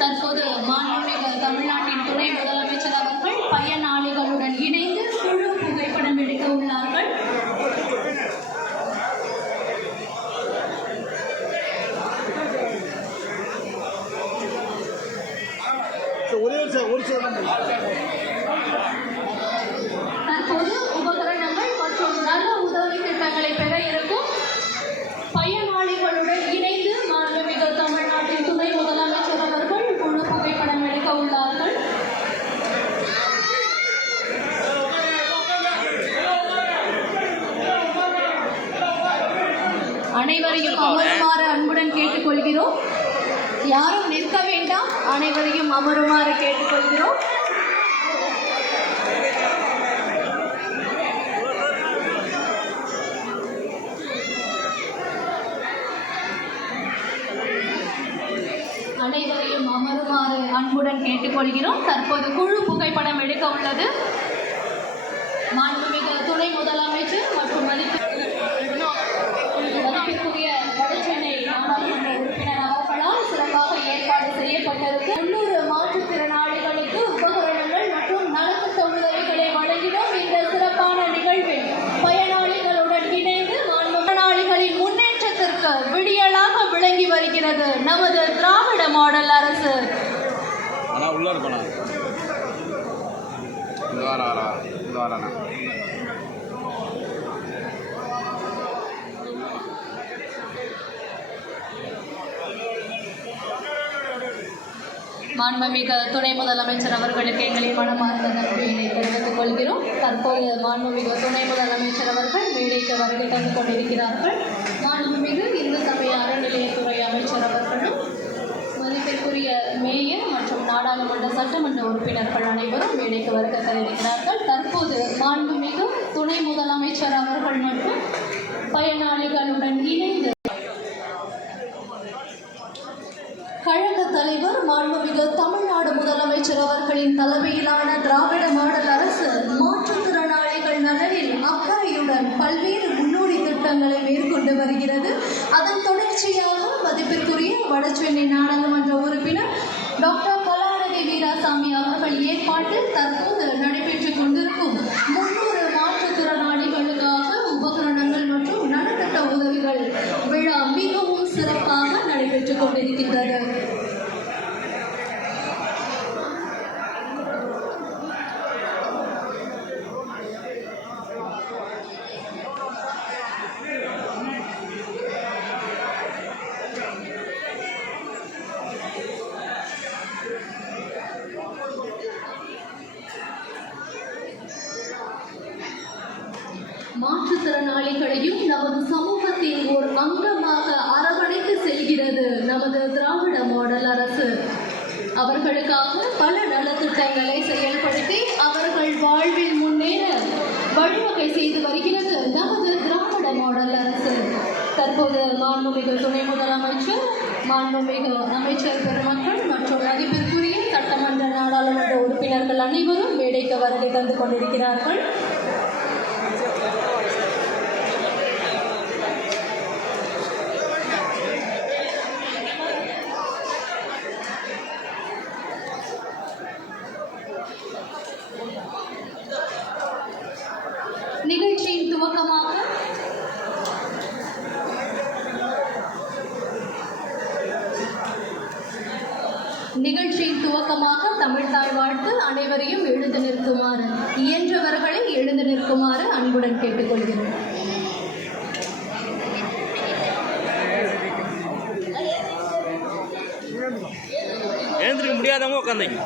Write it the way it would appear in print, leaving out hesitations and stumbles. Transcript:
தற்போது மாண்புமிகு தமிழ்நாட்டின் துணை முதலமைச்சர் அவர்கள் பயனாளிகளுடன் இணைந்து குழு புகைப்படம் எடுக்க உள்ளார்கள். தற்போது உபகரணங்கள் மற்றும் நல உதவி திட்டங்களை பெற இருக்கும் பயனாளிகளுடன் இணைந்து மாண்புமிகு தமிழ்நாட்டின் துணை முதலமைச்சர் அவர்கள் குழு புகைப்படம் எடுக்க உள்ளார்கள். அனைவரையும் அமருமாறு அன்புடன் கேட்டுக்கொள்கிறோம். யாரும் நிற்க வேண்டாம், அனைவரையும் அமருமாறு கேட்டுக்கொள்கிறோம். அனைவரையும் அமருமாறு அன்புடன் கேட்டுக்கொள்கிறோம். தற்போது குழு புகைப்படம் எடுக்க உள்ளது. மாண்புமிகு துணை முதலமைச்சர் மற்றும் மதிப்பிற்குரிய வடசென்னை நாடாளுமன்ற உறுப்பினர் அவர்களால் சிறப்பாக ஏற்பாடு செய்யப்பட்டிருக்கு. 300 மாற்றுத்திறனாளிகளுக்கு உபகரணங்கள் மற்றும் நலத்திட்ட உதவிகளை வழங்கினோம். இந்த சிறப்பான நிகழ்வில் பயனாளிகளுடன் இணைந்து பயனாளிகளின் முன்னேற்றத்திற்கு விடியலாக விளங்கி வருகிறது நமது திராவிட மாடல் அரசு. மாண்புமிகு துணை முதலமைச்சர் அவர்களுக்கு எங்களின் மனமார்ந்த நன்றியினை தெரிவித்துக் கொள்கிறோம். தற்போது மாண்புமிகு துணை முதலமைச்சர் அவர்கள் மேடைக்கு வருகை தந்து கொண்டிருக்கிறார்கள். மாண்புமிகு இந்து சமய அறநிலையத்துறை அமைச்சர் அவர்களும் மதிப்பிற்குரிய மேயர் மற்றும் நாடாளுமன்ற சட்டமன்ற உறுப்பினர்கள் அனைவரும் மேடைக்கு வருகை தந்திருக்கிறார்கள். தற்போது மாண்புமிகு துணை முதலமைச்சர் அவர்கள் மற்றும் பயனாளிகளுடன் இணைந்து கழக தலைவர் மாண்புமிகு தமிழ்நாடு முதலமைச்சர் அவர்களின் தலைமையிலான திராவிட மாடல் அரசு மாற்றுத்திறனாளிகள் நலனில் அக்கறையுடன் பல்வேறு முன்னோடி திட்டங்களை மேற்கொண்டு வருகிறது. அதன் தொடர்ச்சியாக மதிப்பிற்குரிய வடசென்னை நாடாளுமன்ற உறுப்பினர் டாக்டர் கலாநிதி வீராசாமி அவர்கள் ஏற்பாட்டில் தற்போது நடைபெற்றுக் கொண்டிருக்கும் 300 மாற்றுத்திறனாளிகளுக்காக உபகரணங்கள் மற்றும் நலத்திட்ட உதவிகள் விழா மிகவும் சிறப்பாக நடைபெற்றுக் கொண்டிருக்கின்றது. மாற்றுத்திறனாளிகளையும் நமது சமூகத்தின் ஒரு அங்கமாக அரவணைத்து செல்கிறது நமது திராவிட மாடல் அரசு. அவர்களுக்காக பல நலத்திட்டங்களை செயல்படுத்தி அவர்கள் வாழ்வில் முன்னேற வழிவகை செய்து வருகிறது நமது திராவிட மாடல் அரசு. தற்போது மாண்புமிகு துணை முதலமைச்சர், மாண்புமிகு அமைச்சர் பெருமக்கள் மற்றும் மதிப்பிற்குரிய சட்டமன்ற நாடாளுமன்ற உறுப்பினர்கள் அனைவரும் மேடைக்கு வருகை தந்து கொண்டிருக்கிறார்கள். நிகழ்ச்சியின் துவக்கமாக தமிழ்தாய் வாழ்த்து அனைவரையும் எழுந்து நிற்குமாறு, இயன்றவர்களை எழுந்து நிற்குமாறு அன்புடன் கேட்டுக்கொள்கிறோம். எழுந்திருக்க முடியாதவங்க உட்காந்துங்க.